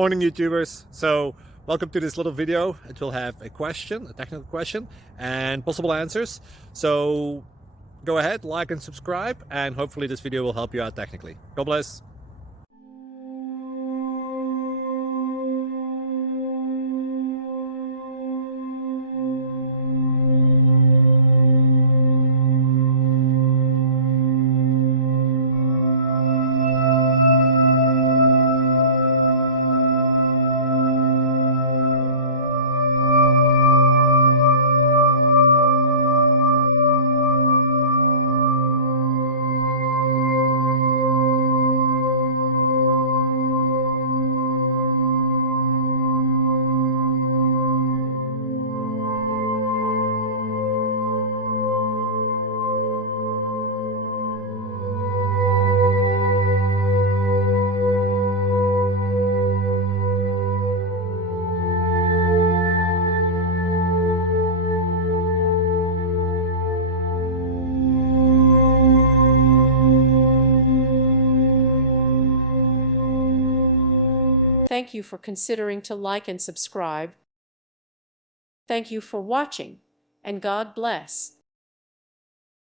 Morning YouTubers. So welcome to this little video. It will have a question, a technical question, and possible answers. So go ahead, like and subscribe, and hopefully this video will help you out technically. God bless. Thank you for considering to like and subscribe. Thank you for watching, and God bless.